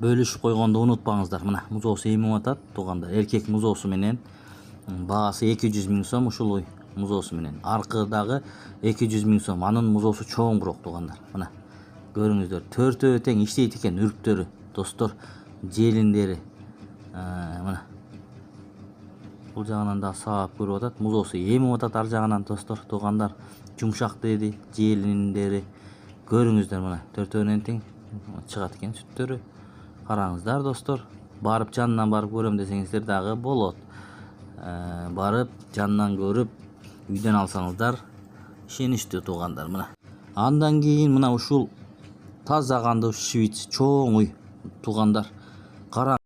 бөлүшүп койгонду унутпаңыздар. Мына музоосу эмип атат туугандар. Эркек музоосу менен баасы 200 000 сом ушул музоосу менен. Аркыдагы 200 000 сом. Анын музоосу чоң бирок туугандар. Мына көрүңүздөр. Төртөө тең иштейт экен үрктөрү. Достор, желиндери. Мына. Бул жагынан да саап көрүп атат. Музоосу эмип атат ар жагынан достор, туугандар. Жумшак деди, желиндери. Көрүңүздөр мына. Төртөөнөн тең чыгат экен сүттөрү. Караңыздар достор. Барып жанынан барып көрөм десеңиздер дагы болот. Барып жанынан көрүп үйдөн алсаңыздар ишеничтүү туугандар. Мына. Андан кийин мына ушул таза кандуу швиц чоң уй туугандар. Караң